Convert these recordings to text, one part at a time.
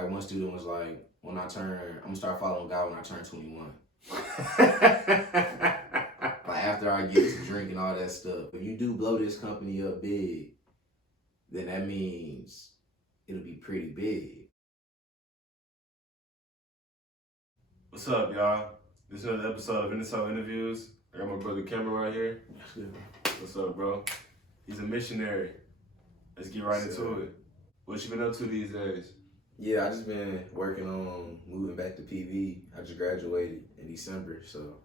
like one student was like, I'm gonna start following God when I turn 21. Like after I get to drink and all that stuff. If you do blow this company up big, then that means it'll be pretty big. What's up, y'all? This is another episode of Innersole Interviews. I got my brother Cameron right here. What's up, bro? He's a missionary. Let's get right into it. What you been up to these days? Yeah, I just been working on moving back to PV. I just graduated in December, so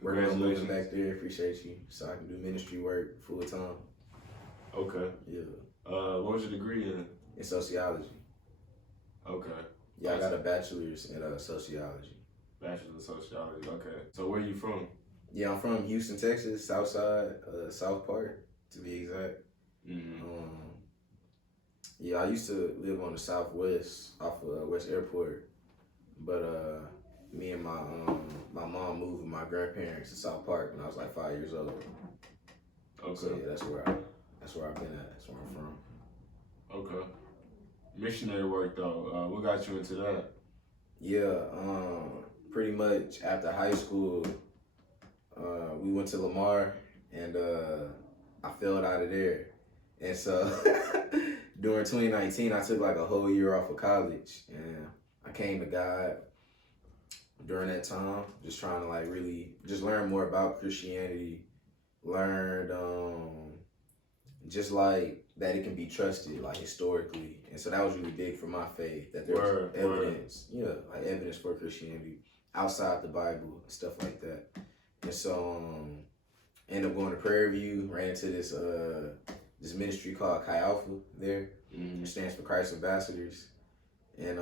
working on moving back there. Appreciate you. So I can do ministry work full time. Okay. Yeah. What was your degree in? In sociology. Okay. Yeah, I got a bachelor's in sociology. Bachelor's in sociology. Okay. So where you from? Yeah, I'm from Houston, Texas, South Side, South Park, to be exact. Mm-hmm. Yeah, I used to live on the Southwest off of West Airport, but me and my mom moved with my grandparents to South Park when I was like 5 years old. Okay. So yeah, that's where I've been at. That's where I'm from. Okay. Missionary work though. What got you into that? Yeah, pretty much after high school, we went to Lamar, and I failed out of there, and so during 2019, I took like a whole year off of college, and I came to God during that time, just trying to like really just learn more about Christianity, learned just like that it can be trusted like historically, and so that was really big for my faith, that there was evidence, like evidence for Christianity outside the Bible and stuff like that. And so ended up going to Prairie View, ran into this this ministry called Chi Alpha there. Mm-hmm. It stands for Christ Ambassadors. And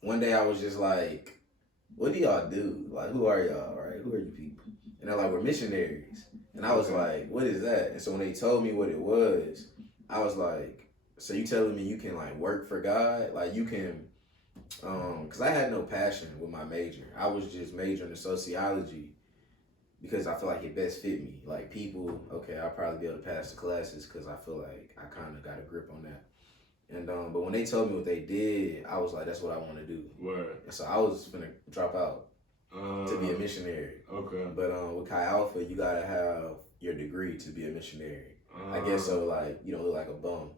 one day I was just like, what do y'all do? Like, who are y'all, right? Who are you people? And they're like, we're missionaries. And I was like, what is that? And so when they told me what it was, I was like, so you telling me you can like work for God? Like you can, because I had no passion with my major. I was just majoring in sociology because I feel like it best fit me. Like people, okay, I'll probably be able to pass the classes because I feel like I kind of got a grip on that. And but when they told me what they did, I was like, that's what I want to do. Word. And so I was gonna drop out to be a missionary. Okay. But with Chi Alpha, you gotta have your degree to be a missionary. I guess so. Like you don't look like a bum,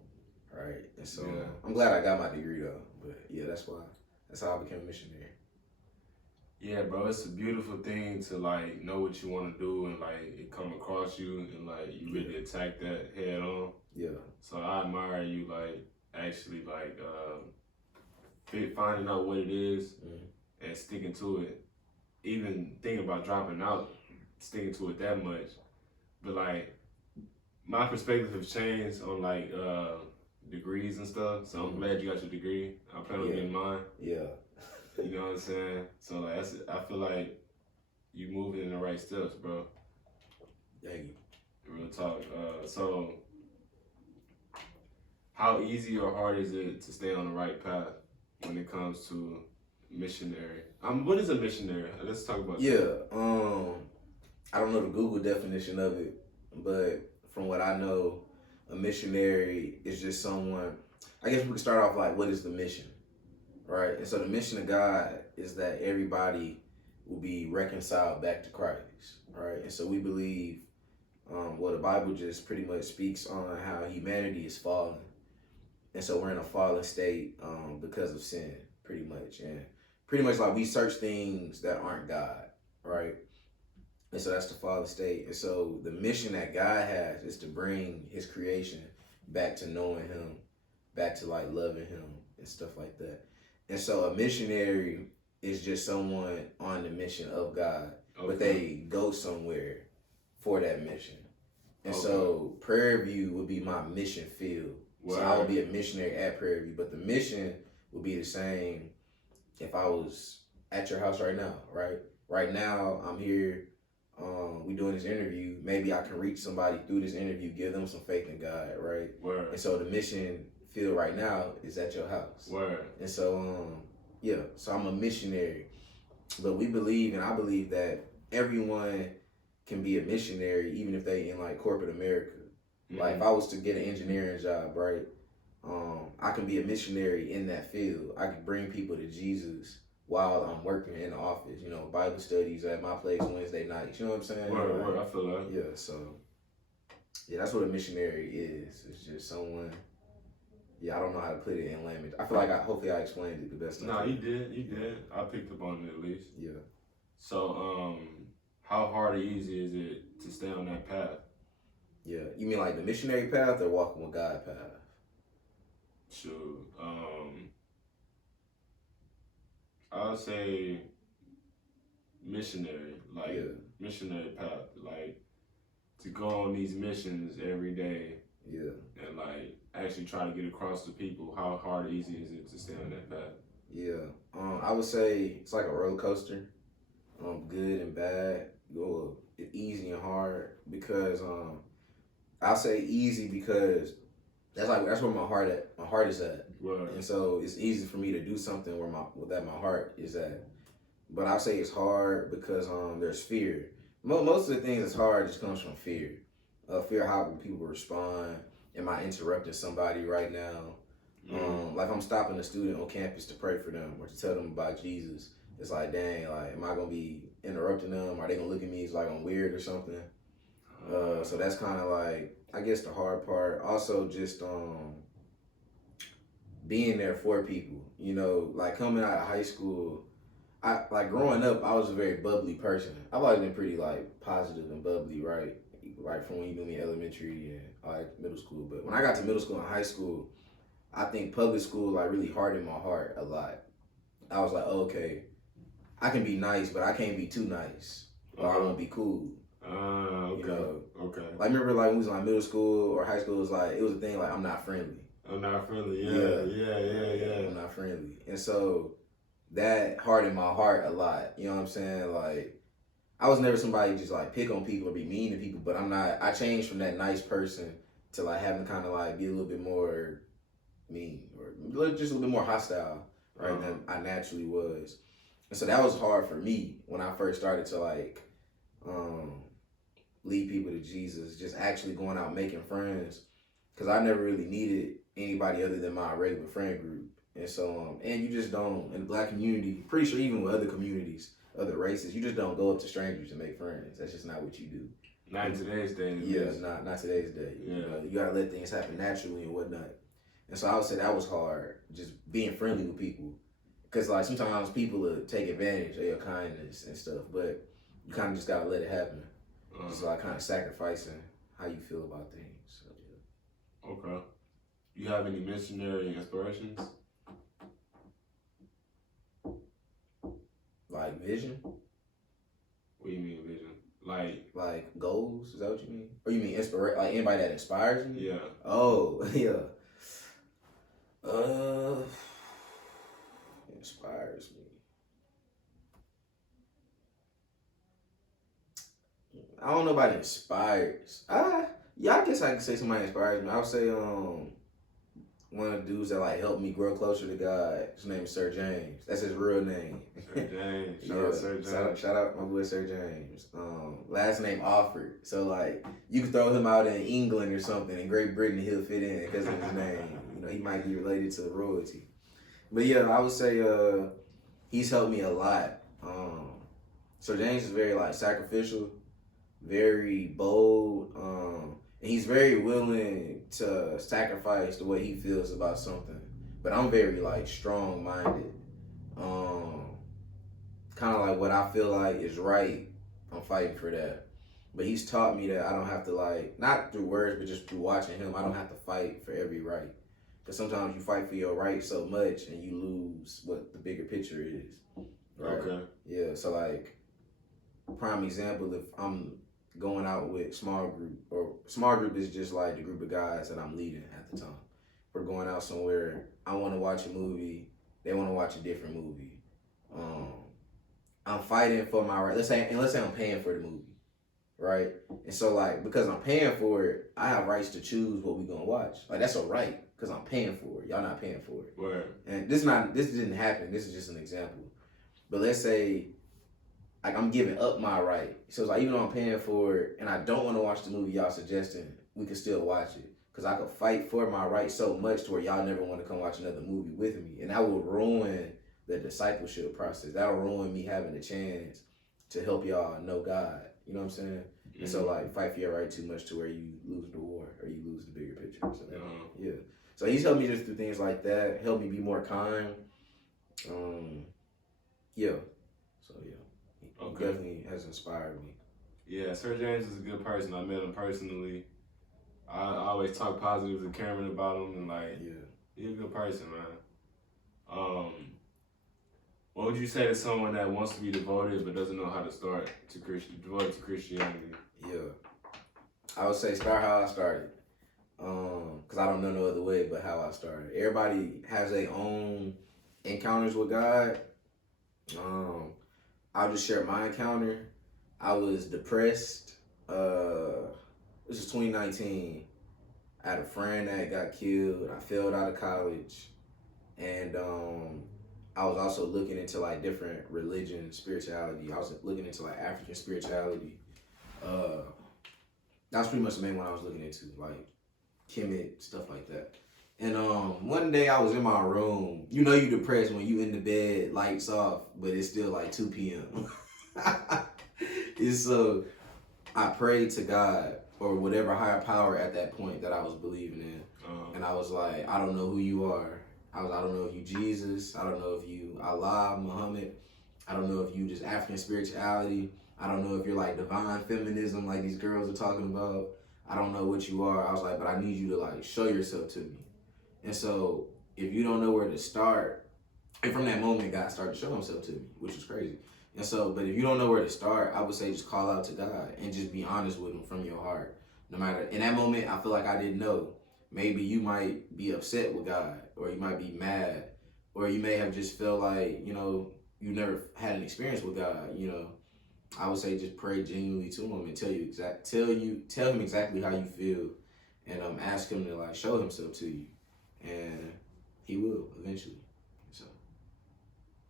right? And so I'm glad I got my degree though. But yeah, that's how I became a missionary. Yeah, bro, it's a beautiful thing to like know what you want to do and like it come across you and like you really attack that head on. Yeah. So I admire you like actually like finding out what it is and sticking to it. Even thinking about dropping out, sticking to it that much. But like my perspective has changed on like degrees and stuff. So I'm glad you got your degree. I plan on getting mine. Yeah. You know what I'm saying? So like I feel like you moving in the right steps, bro. Thank you. Real talk. So how easy or hard is it to stay on the right path when it comes to missionary? What is a missionary? Let's talk about that. I don't know the Google definition of it, but from what I know, a missionary is just someone, I guess we can start off like, what is the mission? Right? And so the mission of God is that everybody will be reconciled back to Christ, right? And so we believe, the Bible just pretty much speaks on how humanity is fallen. And so we're in a fallen state because of sin, pretty much. And pretty much like we search things that aren't God, right? And so that's the fallen state. And so the mission that God has is to bring his creation back to knowing him, back to like loving him and stuff like that. And so a missionary is just someone on the mission of God, but they go somewhere for that mission. And so Prairie View would be my mission field. So I would be a missionary at Prairie View, but the mission would be the same if I was at your house right now, right? Right now, I'm here, we doing this interview. Maybe I can reach somebody through this interview, give them some faith in God, right? Word. And so the mission field right now is at your house. Word. And so, so I'm a missionary. But we believe, and I believe that everyone can be a missionary, even if they in like corporate America. Mm-hmm. Like if I was to get an engineering job, right? I can be a missionary in that field. I can bring people to Jesus while I'm working in the office. You know, Bible studies at my place Wednesday nights. You know what I'm saying? Word, I feel that. Yeah, so yeah, that's what a missionary is. It's just someone. Yeah, I don't know how to put it in language. I feel like hopefully I explained it the best I Nah, could. you did. I picked up on it at least. Yeah. So, how hard or easy is it to stay on that path? Yeah. You mean like the missionary path or walking with God path? Sure. I'll say missionary, like Yeah. missionary path, like to go on these missions every day Yeah. and like actually try to get across to people. How hard or easy is it to stay on that path? Yeah. I would say it's like a roller coaster. Good and bad. Go easy and hard because I'll say easy because that's where my heart is at. Right. And so it's easy for me to do something where my heart is at. But I'll say it's hard because there's fear. Most of the things that's hard just comes from fear. Fear how will people respond. Am I interrupting somebody right now? Like I'm stopping a student on campus to pray for them or to tell them about Jesus. It's like, dang, like, am I gonna be interrupting them? Are they gonna look at me as like I'm weird or something? So that's kind of like, I guess the hard part. Also, just being there for people. You know, like coming out of high school, I like growing up. I was a very bubbly person. I've always been pretty like positive and bubbly, right? Right from when you knew me in elementary and middle school. But when I got to middle school and high school, I think public school like really hardened my heart a lot. I was like, oh, okay, I can be nice, but I can't be too nice, or I won't be cool. Okay. You know, Okay. like remember like when we was in like middle school or high school, it was a thing like I'm not friendly. I'm not friendly. Yeah. I'm not friendly, and so that hardened my heart a lot. You know what I'm saying? Like I was never somebody just like pick on people or be mean to people, but I'm not. I changed from that nice person to like having to kind of like be a little bit more mean or just a little bit more hostile, right? Than I naturally was. And so that was hard for me when I first started to like lead people to Jesus, just actually going out making friends, because I never really needed anybody other than my regular friend group. And so, and you just don't, in the black community, pretty sure even with other communities, other races, you just don't go up to strangers and make friends. That's just not what you do. Not in today's day. Yeah, not today's day. Yeah. You gotta let things happen naturally and whatnot. And so I would say that was hard, just being friendly with people. Because like sometimes people will take advantage of your kindness and stuff, but you kind of just gotta let it happen. Just like kind of sacrificing how you feel about things. So, yeah. Okay. You have any missionary inspirations? Like vision? What do you mean vision? Like goals? Is that what you mean? Or you mean like anybody that inspires me? Yeah. Oh, yeah. Inspires me. I don't know about inspires. Yeah, I guess I can say somebody inspires me. I would say one of the dudes that like helped me grow closer to God. His name is Sir James. That's his real name. Sir James. Shout out Sir James. Shout out my boy Sir James. Last name Offord. So like you could throw him out in England or something in Great Britain, he'll fit in because of his name. You know, he might be related to royalty. But yeah, I would say he's helped me a lot. Sir James is very like sacrificial, very bold, and he's very willing to sacrifice the way he feels about something. But I'm very like strong minded. Kind of like what I feel like is right, I'm fighting for that. But he's taught me that I don't have to like, not through words, but just through watching him, I don't have to fight for every right. Because sometimes you fight for your right so much and you lose what the bigger picture is. Right? Okay. Yeah, so like, prime example, if I'm going out with small group is just like the group of guys that I'm leading at the time. We're going out somewhere, I want to watch a movie, they want to watch a different movie. I'm fighting for my right. Let's say I'm paying for the movie, right? And so like, because I'm paying for it, I have rights to choose what we're gonna watch. Like that's a right, because I'm paying for it. Y'all not paying for it. Right. And this didn't happen. This is just an example. But let's say like I'm giving up my right. So it's like even though I'm paying for it and I don't want to watch the movie y'all suggesting, we can still watch it. because I could fight for my rights so much to where y'all never want to come watch another movie with me, and that will ruin the discipleship process. That'll ruin me having a chance to help y'all know God. You know what I'm saying? Mm-hmm. And so like fight for your right too much to where you lose the war or you lose the bigger picture. So yeah. So he's helped me just through things like that. Helped me be more kind. Yeah. So yeah, he definitely has inspired me. Yeah, Sir James is a good person. I met him personally. I always talk positive to Cameron about him, and like, he's a good person, man. What would you say to someone that wants to be devoted but doesn't know how to start devoted to Christianity? Yeah, I would say start how I started, because I don't know no other way but how I started. Everybody has their own encounters with God. I'll just share my encounter. I was depressed. This is 2019. I had a friend that got killed. I failed out of college, and I was also looking into like different religion, spirituality. I was looking into like African spirituality. That was pretty much the main one I was looking into, like Kemet, stuff like that. And one day I was in my room. You know you depressed when you in the bed, lights off, but it's still like 2 p.m. And so I prayed to God or whatever higher power at that point that I was believing in. And I was like, I don't know who you are. I don't know if you Jesus. I don't know if you Allah, Muhammad. I don't know if you just African spirituality. I don't know if you're like divine feminism like these girls are talking about. I don't know what you are. I was like, but I need you to like show yourself to me. And so if you don't know where to start, and from that moment, God started to show himself to me, which was crazy. And so, but if you don't know where to start, I would say just call out to God and just be honest with him from your heart. No matter, in that moment, I feel like I didn't know. Maybe you might be upset with God, or you might be mad, or you may have just felt like, you know, you never had an experience with God, you know. I would say just pray genuinely to him and tell him exactly how you feel, and ask him to like show himself to you, and he will eventually. So.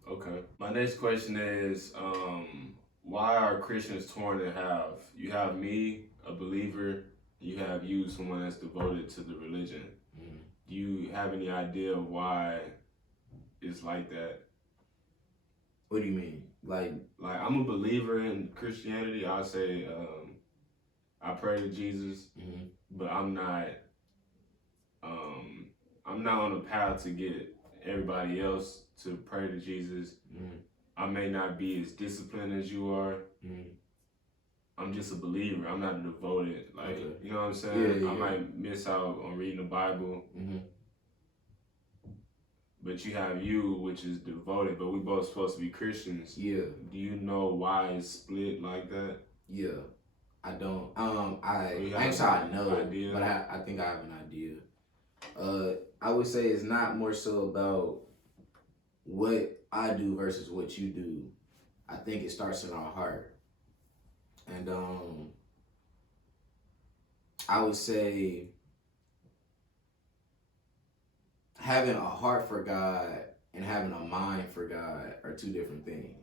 Okay. My next question is, why are Christians torn in half? You have me, a believer. You have you, someone that's devoted to the religion. Mm-hmm. Do you have any idea of why it's like that? What do you mean? Like I'm a believer in Christianity. I say I pray to Jesus, but I'm not on a path to get everybody else to pray to Jesus. I may not be as disciplined as you are. I'm just a believer. I'm not devoted. Like, you know what I'm saying? Yeah. I might miss out on reading the Bible. But you have you, which is devoted, but we both supposed to be Christians. Yeah. Do you know why it's split like that? Yeah. I don't. I know, idea? But I think I have an idea. I would say it's not more so about what I do versus what you do. I think it starts in our heart. And I would say having a heart for God and having a mind for God are two different things.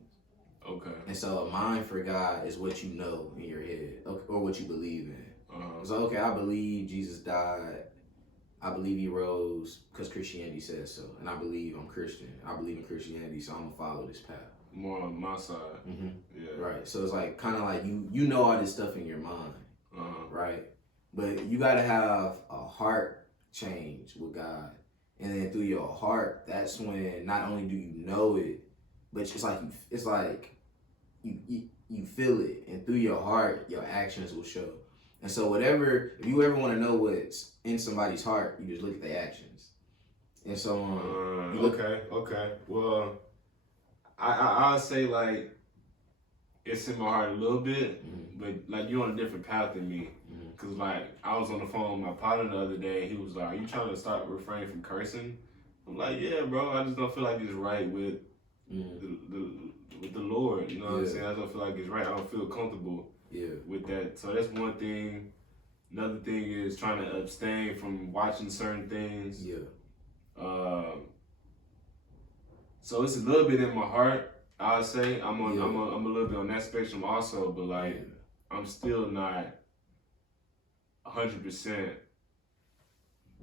Okay. And so a mind for God is what you know in your head, or what you believe in. So, okay, I believe Jesus died. I believe he rose because Christianity says so. And I believe I'm Christian. I believe in Christianity, so I'm going to follow this path. More on my side. Yeah. Right. So it's like kind of like you know all this stuff in your mind. Right? But you got to have a heart change with God. And then through your heart, that's when not only do you know it, but it's like you feel it, and through your heart, your actions will show. And so if you ever want to know what's in somebody's heart, you just look at their actions. And so okay. Well, I'll say like it's in my heart a little bit, but like you're on a different path than me. Cause like I was on the phone with my partner the other day, and he was like, "Are you trying to start refraining from cursing?" I'm like, "Yeah, bro. I just don't feel like it's right with the Lord. You know what I'm saying? I don't feel like it's right. I don't feel comfortable with that. So that's one thing. Another thing is trying to abstain from watching certain things. So it's a little bit in my heart. I'll say I'm a little bit on that spectrum also, but like I'm still not 100%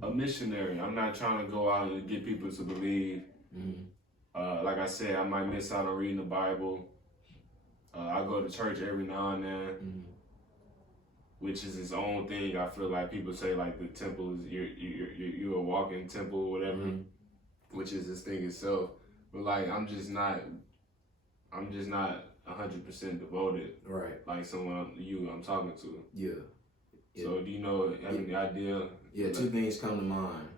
a missionary. I'm not trying to go out and get people to believe. Like I said, I might miss out on reading the Bible. I go to church every now and then, which is its own thing. I feel like people say like the temple is you're a walking temple or whatever, which is this thing itself. But like I'm just not 100% devoted. Right. Like someone I'm talking to. Yeah. So do you know have any idea? Yeah, like, 2 things come to mind.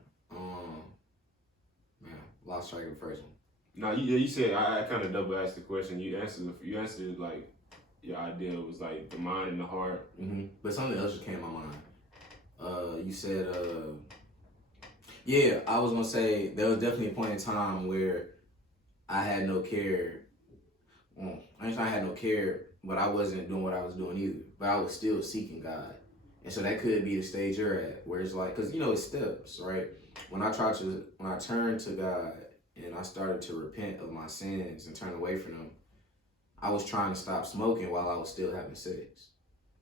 Man, lost track of the first one. No, you said I kind of double asked the question. You answered like your idea was like the mind and the heart. But something else just came to my mind. You said, yeah, I was gonna say there was definitely a point in time where I had no care. I ain't saying I had no care, but I wasn't doing what I was doing either. But I was still seeking God, and so that could be the stage you're at, where it's like, cause it's steps, right? When I turned to God and I started to repent of my sins and turn away from them, I was trying to stop smoking while I was still having sex,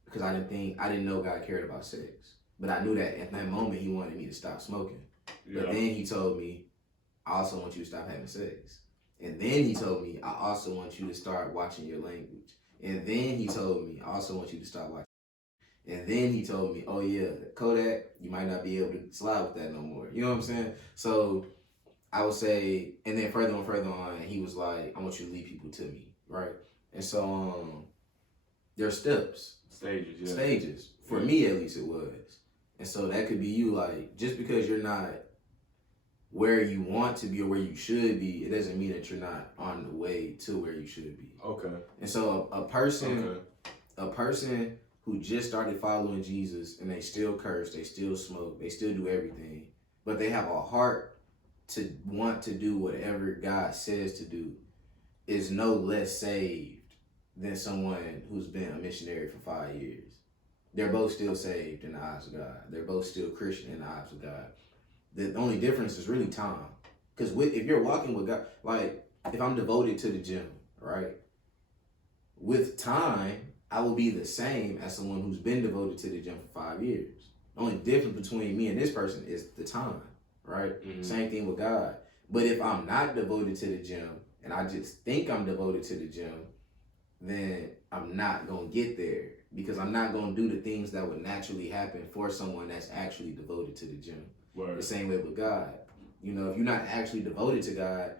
because I didn't know God cared about sex, but I knew that at that moment He wanted me to stop smoking. Yeah. But then He told me, I also want you to stop having sex. And then He told me, I also want you to start watching your language. And then He told me, I also want you to stop watching. And then He told me, oh yeah, Kodak, you might not be able to slide with that no more. You know what I'm saying? So I would say, and then further on, He was like, I want you to lead people to me, right? And so there's steps. Stages, yeah. Stages. For me, at least it was. And so that could be you, like, just because you're not where you want to be or where you should be, it doesn't mean that you're not on the way to where you should be. Okay. And so a person who just started following Jesus and they still curse, they still smoke, they still do everything, but they have a heart to want to do whatever God says to do, is no less saved than someone who's been a missionary for 5 years. They're both still saved in the eyes of God. They're both still Christian in the eyes of God. The only difference is really time. Because if you're walking with God, like if I'm devoted to the gym, right? With time, I will be the same as someone who's been devoted to the gym for 5 years. The only difference between me and this person is the time, right? Same thing with God. But if I'm not devoted to the gym and I just think I'm devoted to the gym, then I'm not going to get there, because I'm not going to do the things that would naturally happen for someone that's actually devoted to the gym. Word. The same way with God. If you're not actually devoted to God,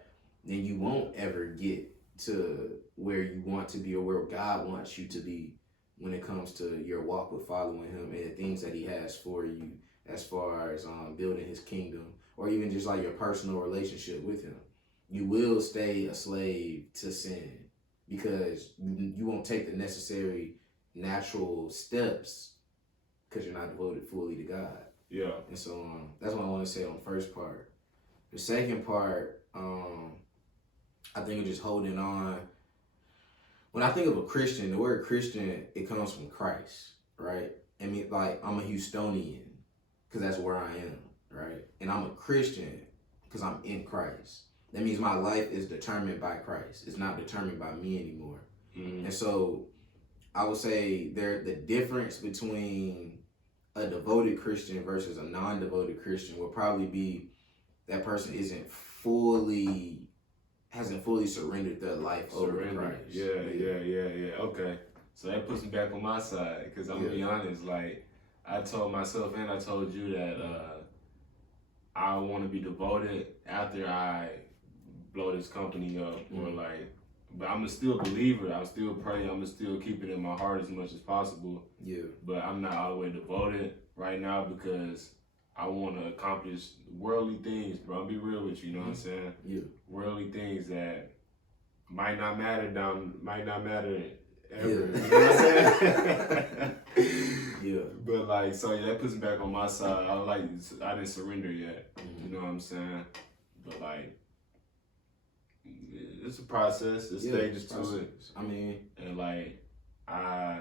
then you won't ever get to where you want to be or where God wants you to be when it comes to your walk with following Him and the things that He has for you as far as building His kingdom, or even just like your personal relationship with Him. You will stay a slave to sin because you won't take the necessary natural steps because you're not devoted fully to God. Yeah. And so that's what I want to say on the first part. The second part, I think of just holding on. When I think of a Christian, the word Christian, it comes from Christ, right? I mean, like, I'm a Houstonian because that's where I am, right? And I'm a Christian because I'm in Christ. That means my life is determined by Christ. It's not determined by me anymore. And so I would say the difference between a devoted Christian versus a non-devoted Christian will probably be that person hasn't fully surrendered their life over to Christ. Yeah. Okay. So that puts me back on my side, because I'm gonna be honest, like I told myself and I told you that I want to be devoted after I blow this company up, or like, but I'm still a believer. I'm still praying. I'm still keep it in my heart as much as possible. Yeah. But I'm not all the way devoted right now because I want to accomplish worldly things, bro. I'll be real with you. You know what I'm saying? Yeah. Worldly things that might not matter ever. Yeah. You know what I'm saying? Yeah. But like, so yeah, that puts me back on my side. I didn't surrender yet. You know what I'm saying? But like, it's a process. There's stages to it. I mean, and like, I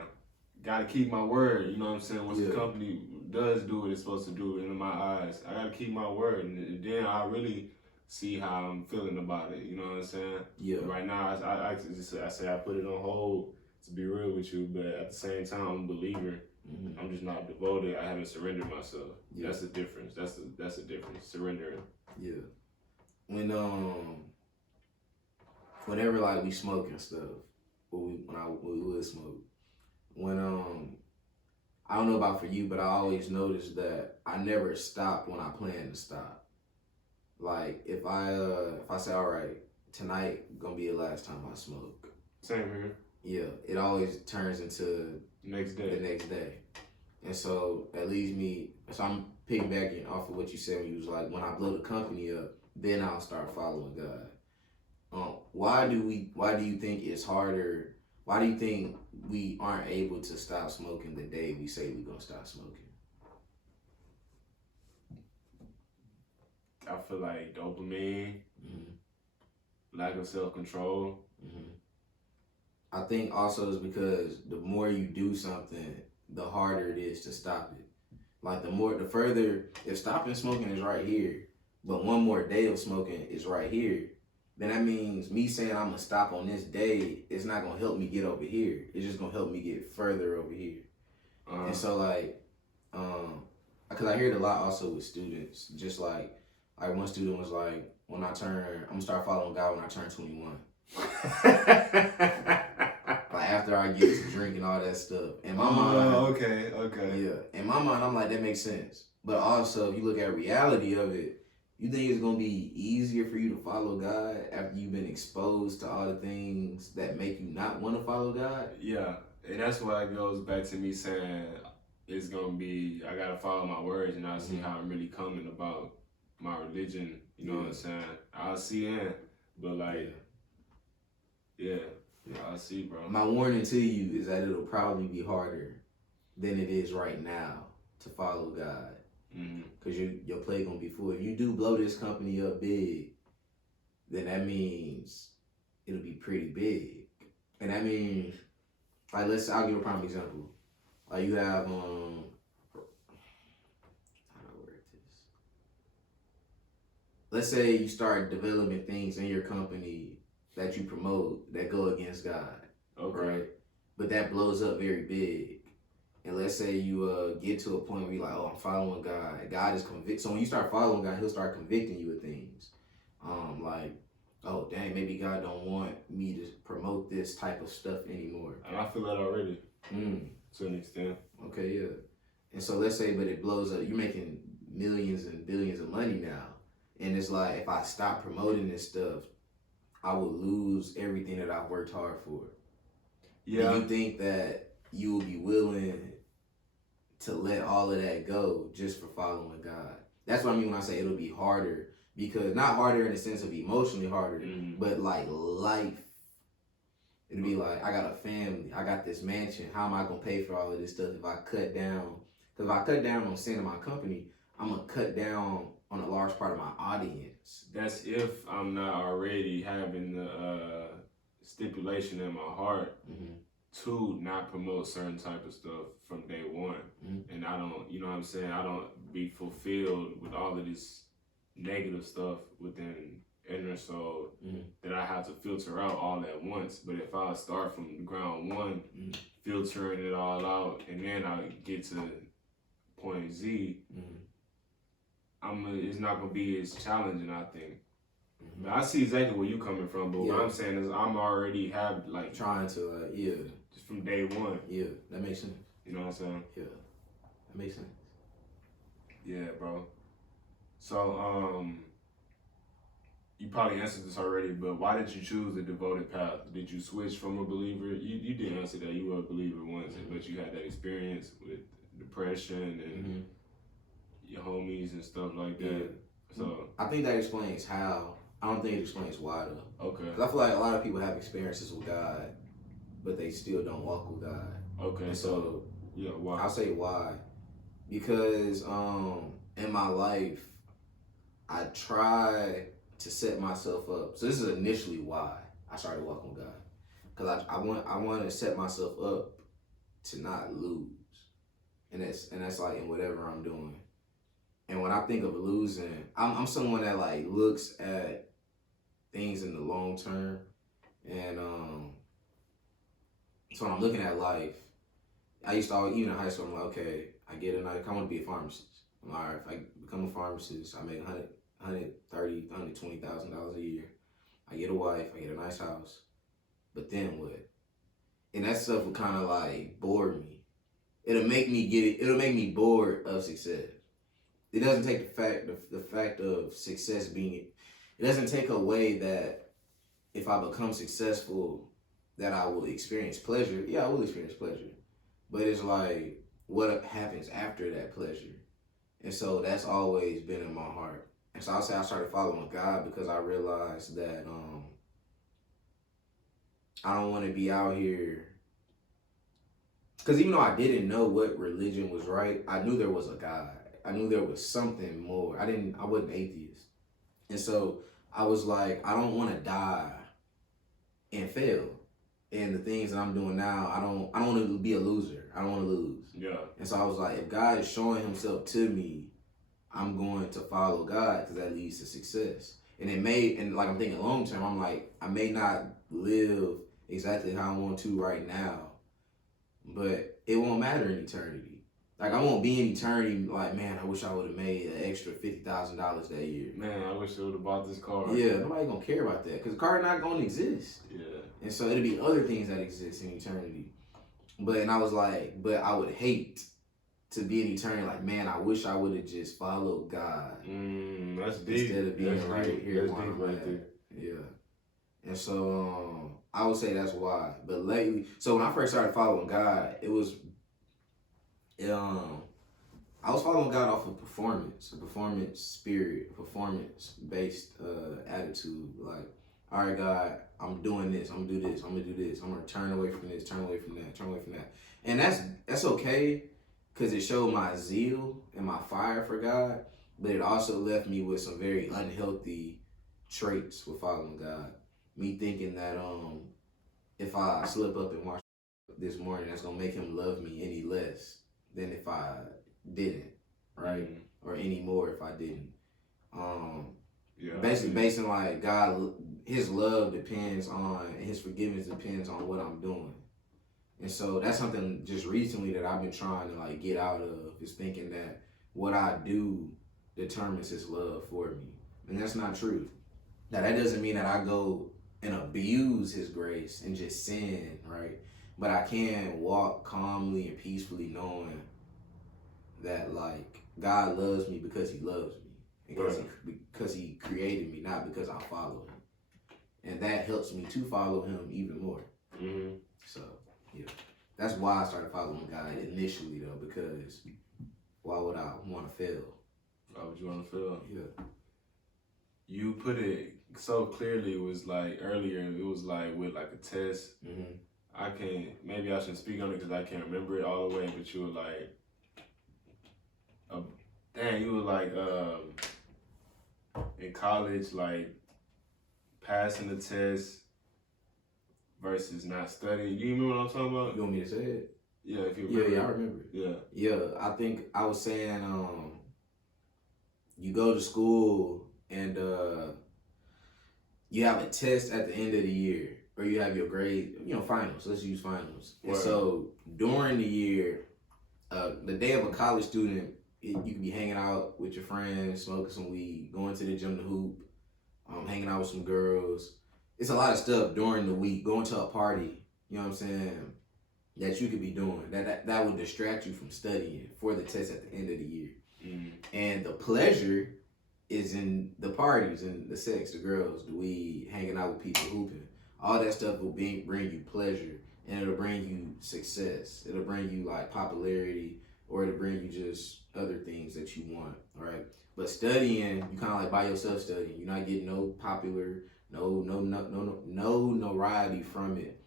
gotta keep my word. You know what I'm saying? Once the company does do what it's supposed to do, in my eyes, I gotta keep my word, and then I really see how I'm feeling about it. You know what I'm saying? Yeah. Right now, I say I put it on hold, to be real with you, but at the same time, I'm a believer. Mm-hmm. I'm just not devoted. I haven't surrendered myself. Yeah. That's the difference. That's the difference. Surrendering. Yeah. Whenever like we smoke and stuff, when we would smoke, when I don't know about for you, but I always noticed that I never stopped when I planned to stop. Like if I say, all right, tonight gonna be the last time I smoke. Same here. Yeah, it always turns into Next the day. next day. And so that leaves me, so I'm piggybacking off of what you said when you was like, when I blow the company up, then I'll start following God. Why do you think it's harder? Why do you think we aren't able to stop smoking the day we say we're gonna stop smoking? I feel like dopamine, Mm-hmm. lack of self-control. Mm-hmm. I think also is because the more you do something, the harder it is to stop it. Like the further, if stopping smoking is right here, but one more day of smoking is right here, then that means me saying I'm gonna stop on this day, it's not gonna help me get over here. It's just gonna help me get further over here. And so like, because I hear it a lot also with students, just like one student was like, I'm gonna start following God when I turn 21. Like after I get to drink and all that stuff. In my mind, okay. yeah. In my mind, I'm like, that makes sense. But also, if you look at reality of it, you think it's gonna be easier for you to follow God after you've been exposed to all the things that make you not want to follow God? Yeah, and that's why it goes back to me saying it's gonna be, I gotta follow my words and I'll see how I'm really coming about my religion. You know what I'm saying? I'll see in, but like, yeah, I'll see, bro. My warning to you is that it'll probably be harder than it is right now to follow God. Because your plate gonna be full. If you do blow this company up big, then that means it'll be pretty big. And that means, like, I'll give a prime example. Like you have, how do I word this? Let's say you start developing things in your company that you promote that go against God. Okay. Right? But that blows up very big. And let's say you get to a point where you're like, oh, I'm following God. God is convict. So when you start following God, He'll start convicting you of things. Like, oh, dang, maybe God don't want me to promote this type of stuff anymore. And I feel that already. To an extent. Okay, yeah. And so let's say, but it blows up. You're making millions and billions of money now. And it's like, if I stop promoting this stuff, I will lose everything that I've worked hard for. Yeah. Do you think that you will be willing to let all of that go just for following God? That's what I mean when I say it'll be harder. Because not harder in the sense of emotionally harder, but like life. It'll be like, I got a family, I got this mansion. How am I gonna pay for all of this stuff if I cut down? Because if I cut down on sin in my company, I'm gonna cut down on a large part of my audience. That's if I'm not already having the stipulation in my heart to not promote certain type of stuff from day one. And I don't, you know what I'm saying? I don't be fulfilled with all of this negative stuff within Innersole that I have to filter out all at once. But if I start from ground one, filtering it all out, and then I get to point Z, it's not gonna be as challenging, I think. But I see exactly where you're coming from. But what I'm saying is, I'm already have like trying to just from day one. Yeah, that makes sense. You know what I'm saying? Yeah, that makes sense. Yeah, bro. So you probably answered this already, but why did you choose the devoted path? Did you switch from a believer? You did answer that. You were a believer once, but you had that experience with depression and your homies and stuff like that. So I think that explains how. I don't think it explains why though. Okay. Because I feel like a lot of people have experiences with God, but they still don't walk with God. Okay. And so yeah, why? I'll say why. Because in my life, I try to set myself up. So this is initially why I started walking with God. Because I want to set myself up to not lose. And that's like in whatever I'm doing. And when I think of losing, I'm someone that like looks at things in the long term. And so when I'm looking at life, I used to always, even in high school, I'm like, okay, I get a nice, I want to be a pharmacist. I'm like, all right, if I become a pharmacist, I make $120,000 a year. I get a wife, I get a nice house. But then what? And that stuff would kind of like bore me. It'll make me get it. It'll make me bored of success. It doesn't take the fact of success being. It doesn't take away that if I become successful, that I will experience pleasure. Yeah, I will experience pleasure. But it's like what happens after that pleasure. And so that's always been in my heart. And so I'll say I started following God because I realized that I don't want to be out here. Because even though I didn't know what religion was right, I knew there was a God. I knew there was something more. I wasn't atheist. And so I was like, I don't want to die and fail. And the things that I'm doing now, I don't want to be a loser. I don't want to lose. Yeah. And so I was like, if God is showing himself to me, I'm going to follow God because that leads to success. And like I'm thinking long term, I'm like, I may not live exactly how I want to right now, but it won't matter in eternity. Like I won't be in eternity like, man, I wish I would have made an extra $50,000 that year. Man, I wish I would have bought this car. Yeah, nobody gonna care about that because the car not gonna exist. Yeah. And so it'll be other things that exist in eternity. And I was like, but I would hate to be in eternity like, man, I wish I would have just followed God. That's deep. Instead of being that's right deep. here. That's deep right there. Yeah. And so I would say that's why. But lately, so when I first started following God, it was I was following God off of performance, a performance spirit, performance based attitude. Like, all right, God, I'm doing this, I'm gonna do this, I'm gonna do this, I'm gonna turn away from this, turn away from that, turn away from that. And that's okay, because it showed my zeal and my fire for God, but it also left me with some very unhealthy traits with following God. Me thinking that if I slip up and watch this morning, that's gonna make him love me any less than if I didn't, right? Or any more if I didn't. Basically basing like God, his love depends on, and his forgiveness depends on what I'm doing. And so that's something just recently that I've been trying to like get out of, is thinking that what I do determines his love for me. And that's not true. Now that doesn't mean that I go and abuse his grace and just sin, right? But I can walk calmly and peacefully knowing that like God loves me because he loves me. Because he created me, not because I follow him. And that helps me to follow him even more. Mm-hmm. So, yeah. That's why I started following God initially, though, because why would I want to fail? Why would you want to fail? Yeah. You put it so clearly. It was like earlier, it was like with like a test. Mm-hmm. Maybe I shouldn't speak on it because I can't remember it all the way, but you were like, in college, like passing the test versus not studying. You remember what I'm talking about? You want me to say it? Yeah, if you remember. Yeah, I remember. Yeah, I think I was saying, you go to school and you have a test at the end of the year, or you have your grade, finals. Let's use finals. And so during the year, the day of a college student, you can be hanging out with your friends, smoking some weed, going to the gym to hoop, hanging out with some girls. It's a lot of stuff during the week, going to a party, you know what I'm saying, that you could be doing. That would distract you from studying for the test at the end of the year. Mm-hmm. And the pleasure is in the parties and the sex, the girls, the weed, hanging out with people, hooping. All that stuff will bring you pleasure, and it'll bring you success. It'll bring you like popularity, or it'll bring you just other things that you want, right? But studying, you kind of like by yourself studying. You're not getting no popular, no notoriety from it,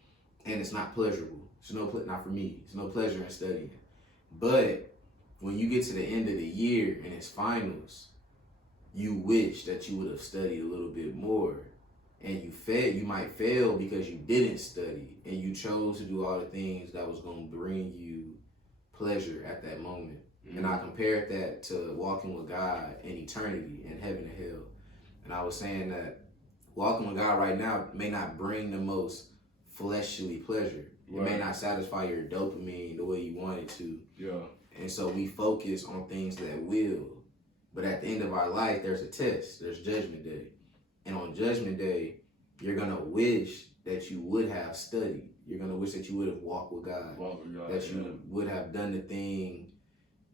and it's not pleasurable. It's not for me. It's no pleasure in studying. But when you get to the end of the year and it's finals, you wish that you would have studied a little bit more. And you might fail because you didn't study and you chose to do all the things that was going to bring you pleasure at that moment. Mm-hmm. And I compared that to walking with God in eternity in heaven and hell. And I was saying that walking with God right now may not bring the most fleshly pleasure. It may not satisfy your dopamine the way you want it to. Yeah. And so we focus on things that will. But at the end of our life, there's a test. There's Judgment Day. And on Judgment Day, you're going to wish that you would have studied. You're going to wish that you would have walked with God. That you would have done the thing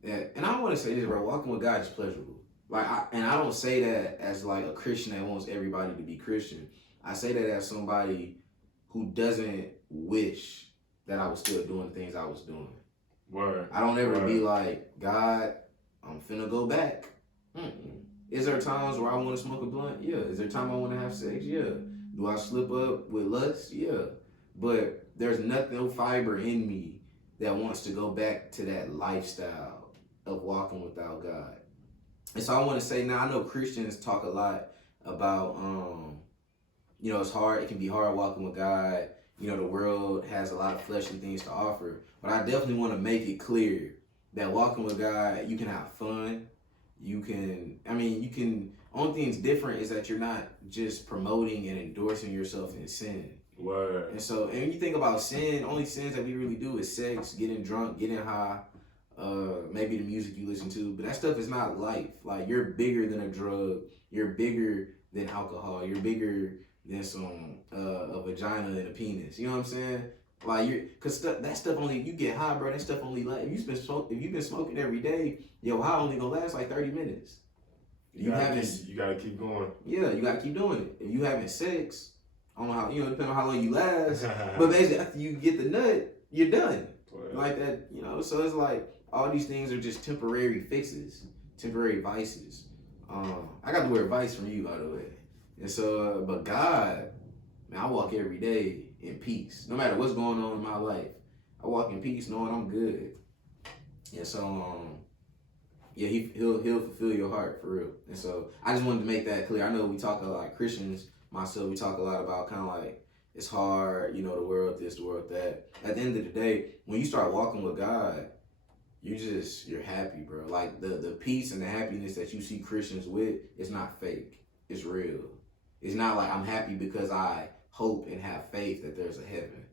that, and I want to say this, bro, walking with God is pleasurable. And I don't say that as like a Christian that wants everybody to be Christian. I say that as somebody who doesn't wish that I was still doing things I was doing. Word. I don't ever be like, God, I'm finna go back. Is there times where I want to smoke a blunt? Yeah. Is there time I want to have sex? Yeah. Do I slip up with lust? Yeah. But there's no fiber in me that wants to go back to that lifestyle of walking without God. And so I want to say, now I know Christians talk a lot about, it's hard. It can be hard walking with God. The world has a lot of fleshly things to offer. But I definitely want to make it clear that walking with God, you can have fun. Only thing's different is that you're not just promoting and endorsing yourself in sin. Word. And so, and when you think about sin, only sins that we really do is sex, getting drunk, getting high, maybe the music you listen to, but that stuff is not life. Like, you're bigger than a drug. You're bigger than alcohol. You're bigger than a vagina and a penis. You know what I'm saying? Like, cause that stuff only, you get high, bro. That stuff only lasts. If you've been smoking every day, your high only gonna last like 30 minutes. You gotta keep going. Yeah, you gotta keep doing it. If you having sex, I don't know how, depending on how long you last. But basically, after you get the nut, you're done. Like that, So it's like all these things are just temporary fixes, temporary vices. I got the word vice from you, by the way. And so, but God, man, I walk every day in peace. No matter what's going on in my life, I walk in peace knowing I'm good. And so, he'll fulfill your heart for real. And so I just wanted to make that clear. I know we talk a lot, like Christians, myself, we talk a lot about kind of like, it's hard, the world this, the world that. At the end of the day, when you start walking with God, you're happy, bro. Like the peace and the happiness that you see Christians with, it's not fake. It's real. It's not like I'm happy because I hope and have faith that there's a heaven.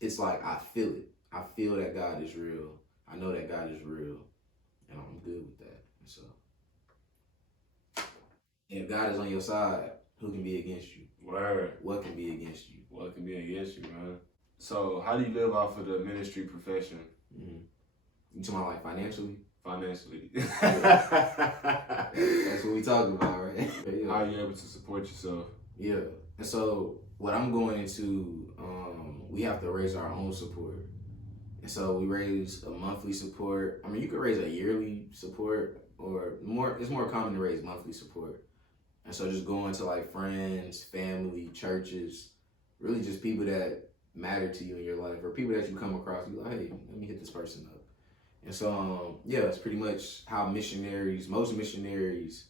It's like I feel it. I feel that God is real. I know that God is real. And I'm good with that. And so, and if God is on your side, who can be against you? Word. What can be against you? What can be against you, man? So, how do you live off of the ministry profession? Mm-hmm. You talking about like financially? Financially. That's what we talking about, right? Yeah. How are you able to support yourself? Yeah. And so, what I'm going into, we have to raise our own support. And so we raise a monthly support. I mean, you could raise a yearly support or more. It's more common to raise monthly support. And so just going to like friends, family, churches, really just people that matter to you in your life or people that you come across. You like, hey, let me hit this person up. And so, it's pretty much how most missionaries,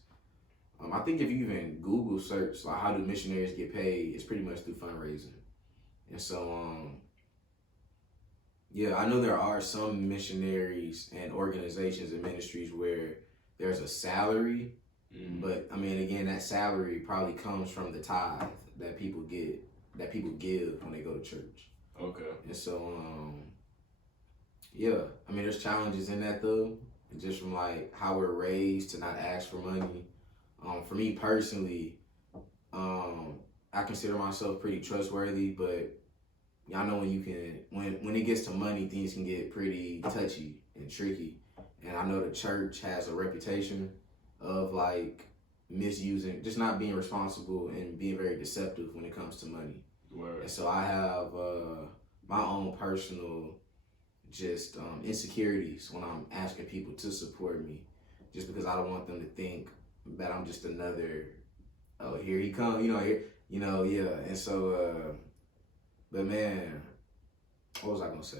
I think if you even Google search, like how do missionaries get paid, it's pretty much through fundraising. And so, I know there are some missionaries and organizations and ministries where there's a salary, but I mean, again, that salary probably comes from the tithe that people give when they go to church. Okay. And so, I mean, there's challenges in that though, just from like how we're raised to not ask for money. For me personally, I consider myself pretty trustworthy, but y'all know when it gets to money, things can get pretty touchy and tricky. And I know the church has a reputation of like misusing, just not being responsible and being very deceptive when it comes to money. Word. And so I have my own personal just insecurities when I'm asking people to support me, just because I don't want them to think that I'm just another, oh, here he comes, yeah. And so, but man, what was I gonna say?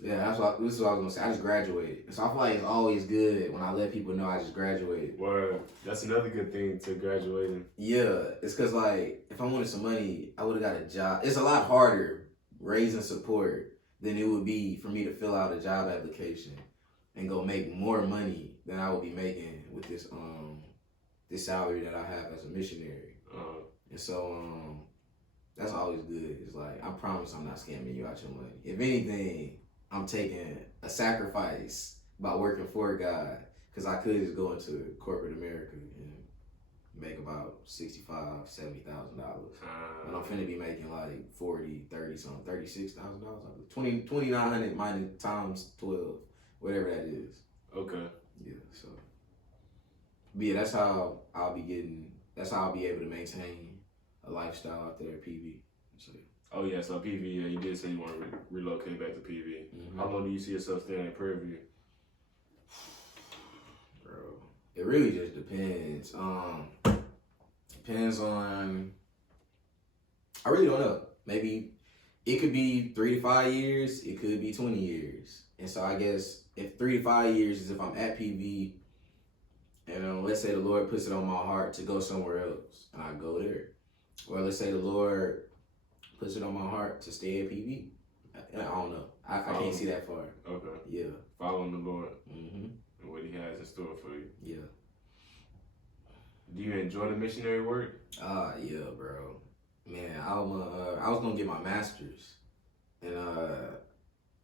Yeah, this is what I was gonna say. I just graduated. So I feel like it's always good when I let people know I just graduated. Word. That's another good thing to graduating. Yeah, it's cause like if I wanted some money, I would have got a job. It's a lot harder raising support than it would be for me to fill out a job application and go make more money than I would be making with this salary that I have as a missionary. And so That's always good. It's like, I promise I'm not scamming you out your money. If anything, I'm taking a sacrifice by working for God, because I could just go into corporate America and make about $65,000-$70,000. And I'm finna be making like 40, 30 something, $36,000. 2,900 minus times 12, whatever that is. Okay. Yeah, so. But yeah, that's how I'll be able to maintain a lifestyle out there at PV. So. Oh yeah, so PV, you did say you want to relocate back to PV. Mm-hmm. How long do you see yourself staying in Prairie View? Bro, it really just depends. Depends on. I really don't know. Maybe it could be 3 to 5 years. It could be 20 years. And so I guess if 3 to 5 years is if I'm at PV, and let's say the Lord puts it on my heart to go somewhere else, and I go there. Or let's say the Lord puts it on my heart to stay at PV. I don't know. I can't see that far. Okay. Yeah. Following the Lord. Mm-hmm. And what He has in store for you. Yeah. Do you enjoy the missionary work? Yeah, bro. Man, I was gonna get my master's, and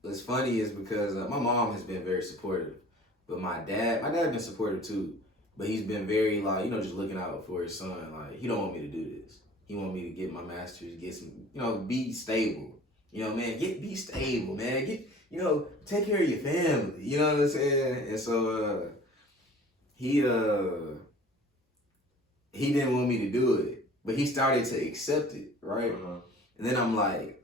what's funny is because my mom has been very supportive, but my dad's been supportive too, but he's been very like, just looking out for his son. Like, he don't want me to do this. He want me to get my master's, get some, be stable. Man, be stable, man. Take care of your family. You know what I'm saying? And so he didn't want me to do it, but he started to accept it, right? Uh-huh. And then I'm like,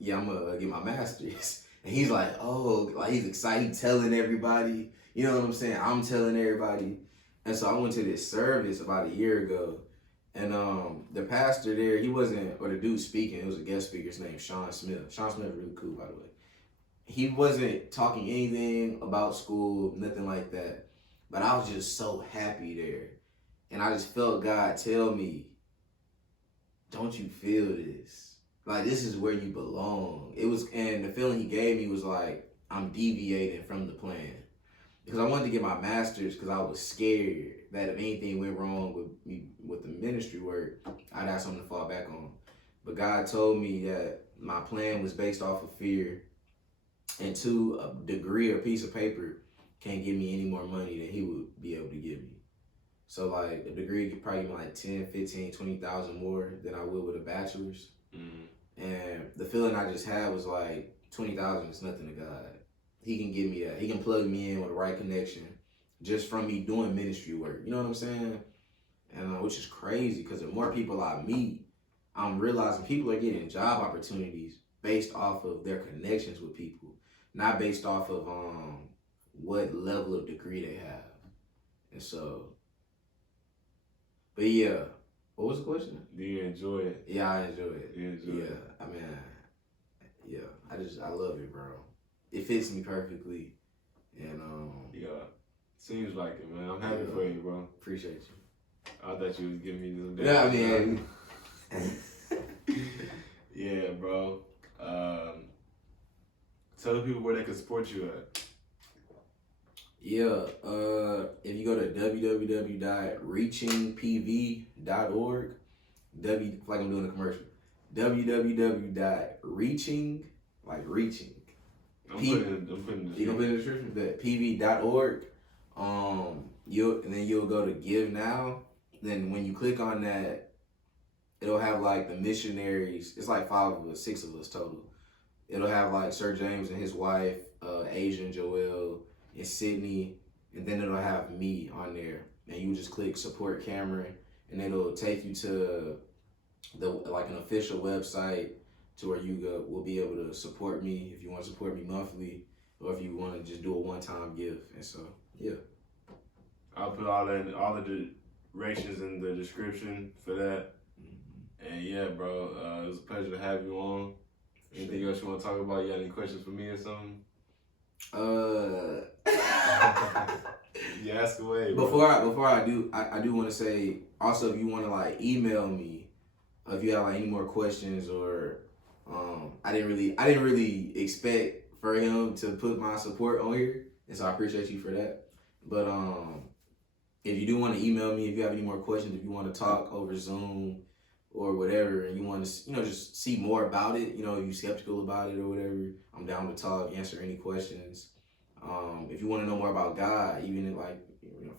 yeah, I'm gonna get my master's. And he's like, oh, like he's excited, he's telling everybody. You know what I'm saying? I'm telling everybody. And so I went to this service about a year ago, and the pastor there, the dude speaking, it was a guest speaker, his name's Sean Smith. Sean Smith is really cool, by the way. He wasn't talking anything about school, nothing like that. But I was just so happy there. And I just felt God tell me, don't you feel this? Like, this is where you belong. And the feeling he gave me was like, I'm deviating from the plan. Because I wanted to get my master's because I was scared that if anything went wrong with me with the ministry work, I'd have something to fall back on. But God told me that my plan was based off of fear, and 2, a degree or piece of paper can't give me any more money than he would be able to give me. So like a degree could probably give me like 10, 15, 20,000 more than I would with a bachelor's. Mm-hmm. And the feeling I just had was like 20,000 is nothing to God. He can give me that. He can plug me in with the right connection just from me doing ministry work. You know what I'm saying? And which is crazy because the more people I meet, I'm realizing people are getting job opportunities based off of their connections with people, not based off of what level of degree they have. And so, but yeah, what was the question? Do you enjoy it? Yeah, I enjoy it. You enjoy it? Yeah, I mean, yeah, I love it, bro. It fits me perfectly, and yeah, seems like it, man. I'm happy for you, bro. Appreciate you. I thought you was giving me some. Yeah, I mean, yeah, bro. Tell the people where they can support you at. Yeah, if you go to www.reachingpv.org, like I'm doing a commercial, www.reaching, like reaching. I'm putting it in the You gonna put it in the description? That pv.org. You'll go to Give Now. Then when you click on that, it'll have like the missionaries. It's like 6 of us total. It'll have like Sir James and his wife, Asia and Joelle, and Sydney, and then it'll have me on there. And you just click support Cameron, and it'll take you to an official website to where you will be able to support me if you want to support me monthly, or if you want to just do a one-time gift. And so, yeah. I'll put all the directions in the description for that. Mm-hmm. And yeah, bro, it was a pleasure to have you on. Anything else you want to talk about? You got any questions for me or something? You ask away. Bro. Before I do want to say also, if you want to like email me, if you have like any more questions, or I didn't really expect for him to put my support on here, and so I appreciate you for that. But if you do want to email me, if you have any more questions, if you want to talk over Zoom or whatever, and you want to, just see more about it, you skeptical about it or whatever, I'm down to talk, answer any questions. If you want to know more about God, even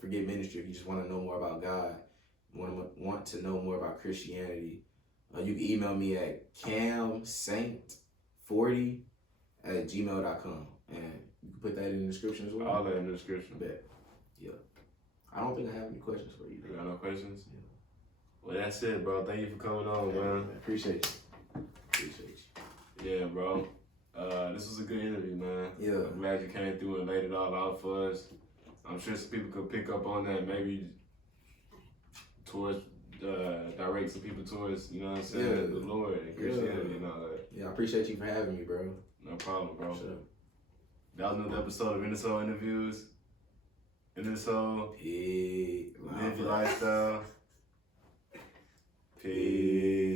forget ministry, if you just want to know more about God, want to know more about Christianity, you can email me at camsaint40@gmail.com, and you can put that in the description as well. All that in the description. Bet. Yeah. I don't think I have any questions for you. You got no questions? Yeah. Well, that's it, bro. Thank you for coming on, man. Appreciate you. Yeah, bro. This was a good interview, man. Yeah. I'm glad you came through and laid it all out for us. I'm sure some people could pick up on that, maybe towards direct some people towards, you know what I'm saying, the Lord and Christianity and all that. Yeah, I appreciate you for having me, bro. No problem, bro. Sure. That was another episode of Innersole Interviews. Innersole. Peace. Live your lifestyle. Peace.